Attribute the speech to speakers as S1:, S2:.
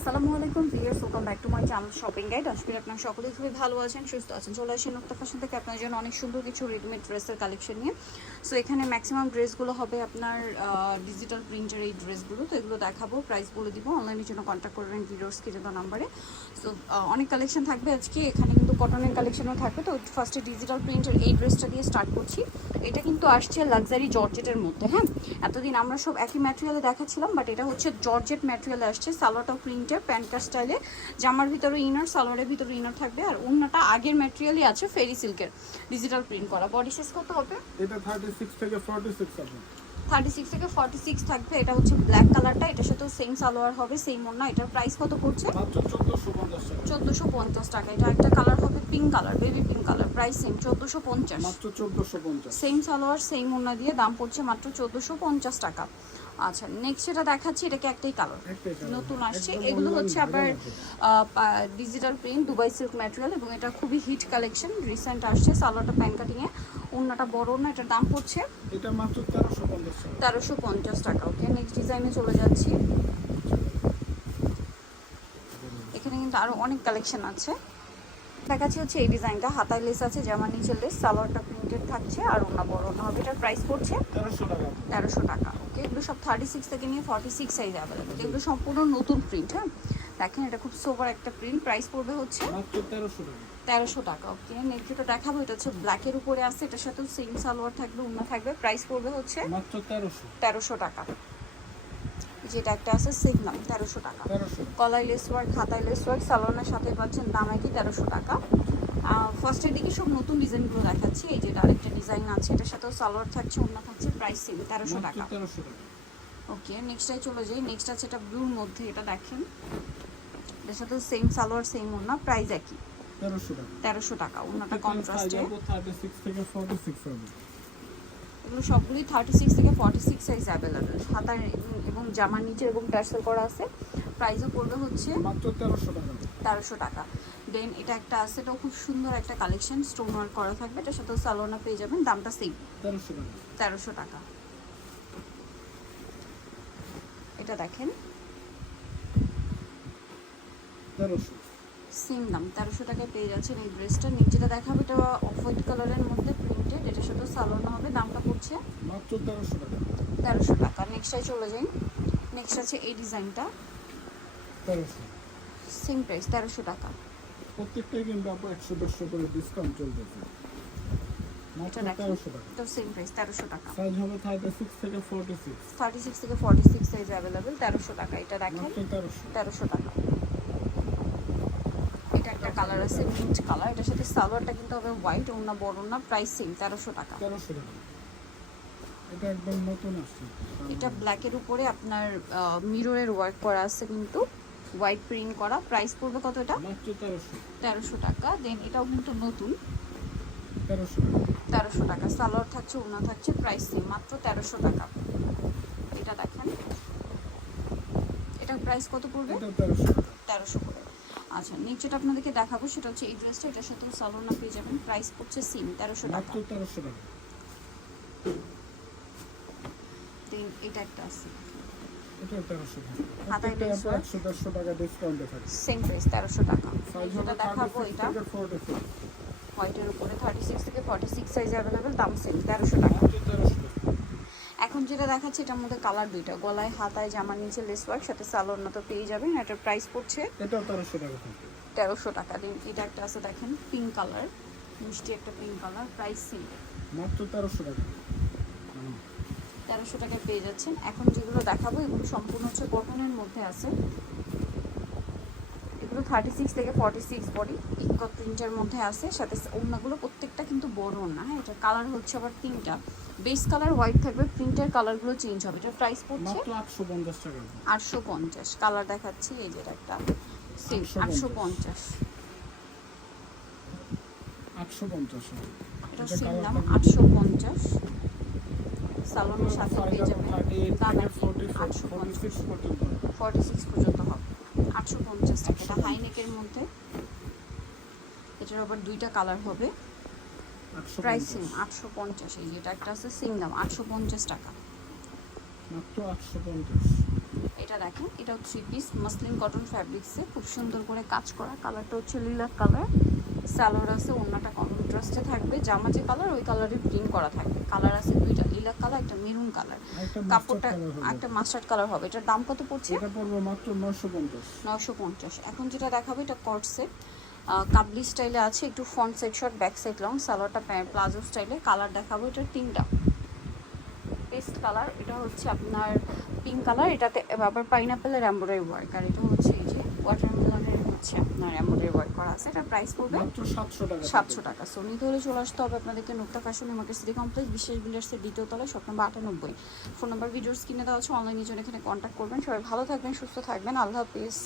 S1: আসসালামু আলাইকুম, viewers welcome back to my channel shopping guide আশা করি আপনারা সকলেই খুবই ভালো আছেন, সুস্থ আছেন। চলে আসেন নোক্তা ফ্যাশন থেকে আপনার জন্য অনেক সুন্দর কিছু রেডিমেড ড্রেসের কালেকশন নিয়ে। সো এখানে ম্যাক্সিমাম ড্রেসগুলো হবে আপনার ডিজিটাল প্রিন্টের এই ড্রেসগুলো তো এগুলো দেখাবো প্রাইস বলে দিব। অনলাইনের জন্য কন্ট্যাক্ট করবেন ভিডিওস কিনে দেওয়া নাম্বারে সো অনেক কালেকশন থাকবে আজকে। এখানে কিন্তু কটনের কালেকশনও থাকবে। তো ফার্স্টে ডিজিটাল প্রিন্টের এই ড্রেসটা দিয়ে স্টার্ট করছি। এটা কিন্তু আসছে লাক্সারি জর্জেটের মধ্যে হ্যাঁ? এতদিন আমরা সব একই ম্যাটেরিয়ালে দেখাচ্ছিলাম বাট এটা হচ্ছে জর্জেট ম্যাটেরিয়ালে আসছে। সালোয়ারটা প্রিন্টের প্যান্টার স্টাইলে। জামার ভিতরে ইনার সালোয়ারের ভিতরে ইনার থাকবে। আর অন্যটা আগের ম্যাটেরিয়ালই আছে ফেরি সিল্কের ডিজিটাল প্রিন্ট করা। বডি সাইজ কত হবে?
S2: এটা থার্টি সিক্স থেকে ফর্টি সিক্স হবে।
S1: থার্টি সিক্স থেকে ফর্টি সিক্স থাকবে। এটা হচ্ছে ব্ল্যাক কালারটা এটার সাথেও সেম সালোয়ার হবে সেম ওড়না এটার প্রাইস কত পড়ছে?
S2: মাত্র চোদ্দশো পঞ্চাশ টাকা।
S1: এটা একটা কালার হবে pink colour baby pink colour price same চোদ্দোশো পঞ্চাশ।
S2: মাত্র চোদ্দশো পঞ্চাশ।
S1: সেম সালোয়ার সেম ওড়না দিয়ে দাম পড়ছে মাত্র চোদ্দোশো পঞ্চাশ টাকা। আচ্ছা নেক্সট যেটা দেখাচ্ছি এটাকে একটাই কালার। নতুন আসছে। এগুলো হচ্ছে আবার digital print Dubai silk material এবং এটা খুবই হিট কালেকশন রিসেন্ট আসছে সালোয়ারটা প্যান কাটিংয়ে ওড়নাটা বড় না এটার দাম পড়ছে
S2: এটা মাত্র তেরোশো পঞ্চাশ টাকা।
S1: ওকে নেক্সট ডিজাইনে চলে যাচ্ছি। এখানে কিন্তু আরও অনেক কালেকশন আছে। দেখাচ্ছি হচ্ছে এই ডিজাইনটা হাতায় লেস আছে জামার নিচের লেস সালোয়ারটা প্রিন্টেড থাকছে আর ওনা বড় না হবে। এটার প্রাইস পড়ছে
S2: তেরোশো টাকা।
S1: তেরোশো টাকা। এগুলো সব থার্টি সিক্স থেকে নিয়ে ফর্টি সিক্স সাইজ অ্যাভেলেবেল এগুলো সম্পূর্ণ নতুন প্রিন্ট হ্যাঁ? দেখেন এটা খুব সোবার একটা প্রিন্ট প্রাইস পড়বে হচ্ছে
S2: তেরোশো টাকা।
S1: ওকে নেক্সট যেটা দেখাবো। এটা হচ্ছে ব্ল্যাকের উপরে আছে। এটার সাথেও সেম সালোয়ার থাকবে উন্না থাকবে। প্রাইস পড়বে হচ্ছে
S2: তেরোশো।
S1: টাকা। যেটা একটা আছে সিগনাল তেরোশো টাকা। কলাই লেস ওয়ার্ক খাতায় লেস ওয়ার্ক সালোয়ারের সাথে পাচ্ছেন দাম একই তেরোশো টাকা। ফার্স্টের দিকে সব নতুন ডিজাইনগুলো দেখাচ্ছি। এই যে আরেকটা ডিজাইন আছে এটার সাথেও সালোয়ার থাকছে অন্য থাকছে প্রাইস সেম তেরোশো টাকা। ওকে নেক্সটটাই চলে যাই। নেক্সট আছে এটা ব্লুর মধ্যে এটা দেখেন। এটার সাথে সেম সালোয়ার সেম ওনা প্রাইস একই।
S2: তেরোশো টাকা।
S1: ওনাটা কন্ট্রাস্টে এগুলো সবগুলি থার্টি সিক্স থেকে ফর্টি সিক্স সাইজ অ্যাভেলেবেল হাতার এবং জামার নিচে এবং টার্সেল করা আছে। প্রাইসও পড়বে হচ্ছে
S2: মাত্র তেরোশো টাকা।
S1: তেরোশো টাকা। দেন এটা একটা আছে এটাও খুব সুন্দর একটা কালেকশন স্টোন ওয়ার্ক করা থাকবে এটার সাথেও সালোনা পেয়ে যাবেন দামটা সেম
S2: তেরোশো টাকা।
S1: এটা দেখেন। সেম দাম তেরোশো টাকায় পেয়ে যাচ্ছেন এই ড্রেসটা নিচেটা দেখাবো এটা অফ হোয়াইট কালারের মধ্যে প্রিন্টেড এটার সাথেও সালোনা হবে দামটা পড়ছে
S2: মাত্র তেরোশো টাকা।
S1: তেরোশো টাকা। চলে যাই। নেক্সট আছে এই ডিজাইনটা
S2: তেরোশো।
S1: সেম প্রাইস তেরোশো টাকা।
S2: প্রত্যেকটাই কিন্তু আপনার একশো দেড়শো করে ডিসকাউন্ট চলতেছে। তেরোশো টাকা।
S1: এটা একটা কালার আছে মিন্ট কালার এটার সাথে সালোয়ারটা কিন্তু হবে হোয়াইট বড় না প্রাইস সেম তেরোশো টাকা।
S2: তেরোশো টাকা। এটা একদম নতুন আসছে।
S1: এটা ব্ল্যাকের উপরে আপনার মিররের ওয়ার্ক করা আছে কিন্তু। হোয়াইট প্রিন্ট করা। প্রাইস পড়বে কত এটা?
S2: তেরোশো।
S1: টাকা। দেন এটাও কিন্তু নতুন।
S2: তেরোশো। টাকা।
S1: সালোয়ার থাকছে ওনা থাকছে প্রাইস সেম মাত্র তেরোশো টাকা। এটা দেখেন। এটার প্রাইস কত পড়বে?
S2: এটা তেরোশো
S1: করে আচ্ছা নিচেটা আপনাদেরকে দেখাবো সেটা হচ্ছে এই ড্রেসটা এটার সাথে সালোনা পেয়ে যাবেন। প্রাইস পড়ছে সিম তেরোশো টাকা।
S2: মাত্র তেরোশো টাকা।
S1: দেন এটা একটা আছে।
S2: এটা তেরোশো টাকা।
S1: হাতায়
S2: প্রত্যেকটা
S1: work।
S2: একশো দেড়শো টাকা ডিসকাউন্টে থাকে।
S1: সেম প্রাইস তেরোশো টাকা।
S2: সাইজ
S1: যেটা দেখাবো এটা। হোয়াইটের উপরে থার্টি সিক্স থেকে ফর্টি সিক্স সাইজ অ্যাভেলেবেল দাম সেম তেরোশো টাকা। এখন যেটা দেখাচ্ছে এটার মধ্যে কালার দুইটা। গলায় হাতায় জামার নিচে লেস ওয়ার্ক সাথে সালোনা তো পেয়ে যাবেন। এটার প্রাইস পড়ছে
S2: তেরোশো টাকা
S1: তেরোশো টাকা। দিন এটা একটা আছে দেখেন পিঙ্ক কালার মিষ্টি একটা পিঙ্ক কালার প্রাইস সেম
S2: মাত্র তেরোশো টাকা।
S1: তেরোশো টাকায় পেয়ে যাচ্ছেন। এখন যেগুলো দেখাবো এগুলো সম্পূর্ণ হচ্ছে কটনের মধ্যে আছে। এগুলো থার্টি সিক্স থেকে ফর্টি সিক্স বডি ইকট প্রিন্টের মধ্যে আছে। সাথে অন্যগুলো প্রত্যেকটা কিন্তু বড় না হ্যাঁ? এটা কালার হচ্ছে আবার তিনটা। বেস কালার হোয়াইট থাকবে প্রিন্টের কালারগুলো চেঞ্জ হবে। এটার প্রাইস পড়ছে
S2: আটশো পঞ্চাশ টাকা।
S1: আটশো পঞ্চাশ। কালার দেখাচ্ছি এই যেটা একটা সেম আটশো পঞ্চাশ।
S2: আটশো পঞ্চাশ।
S1: এটা
S2: এটা
S1: সেম দাম আটশো পঞ্চাশ। সালোনের সাথে পেয়ে যাবেন।
S2: ফর্টি
S1: আটশো পঞ্চাশ। ফর্টি সিক্স পর্যন্ত হবে। আটশো পঞ্চাশ টাকা। এটা
S2: 850
S1: হাইনেকের মধ্যে। এটার আবার দুইটা কালার হবে। প্রাইস আটশো পঞ্চাশ। এই যেটা একটা আছে সিং দাম আটশো পঞ্চাশ টাকা। এটা দেখেন এটাও থ্রি পিস মাসলিন কটন ফ্যাব্রিক্সে খুব সুন্দর করে কাজ করা। কালারটা হচ্ছে লিলাক কালার স্যালোর আছে অন্যটা কন্ট্রাস্টে থাকবে জামা যে কালার ওই কালারে প্রিন্ট করা থাকবে। কালার আছে দুইটা লিলাক কালার একটা মেরুন কালার কাপড়টা একটা মাস্টার্ড কালার হবে। এটার দাম কত পড়ছে?
S2: এটা পড়বে মাত্র নশো পঞ্চাশ।
S1: নশো পঞ্চাশ। এখন যেটা দেখাবো এটা কট সেট কাবলি স্টাইলে আছে একটু front side short back side long সালোয়ারটা প্লাজো স্টাইলে কালার দেখাবো এটার তিনটা। পেস্ট কালার এটা হচ্ছে আপনার পিঙ্ক কালার এটাতে আবার পাইনাপেলের এমব্রয়ডারি ওয়ার্ক আর এটা হচ্ছে এই যে ওয়াটারমেলনের হচ্ছে। আপনার এমব্রয়ডারি ওয়ার্ক করা আছে। এটা প্রাইস পড়বে
S2: সাতশো টাকা
S1: সাতশো টাকা। সো নিতে হলে চলে আসতে হবে আপনাদেরকে নোক্তা ফ্যাশন মার্কেট সিটি কমপ্লেক্স বিশেষ বিল্ডার্সের দ্বিতীয় তলায় শপ নাম্বার আটানব্বই। ফোন নাম্বার ভিডিওস কিনে দেওয়া হচ্ছে অনলাইনের জন্য এখানে কন্ট্যাক্ট করবেন। সবাই ভালো থাকবেন সুস্থ থাকবেন। আল্লাহ হাফিজ।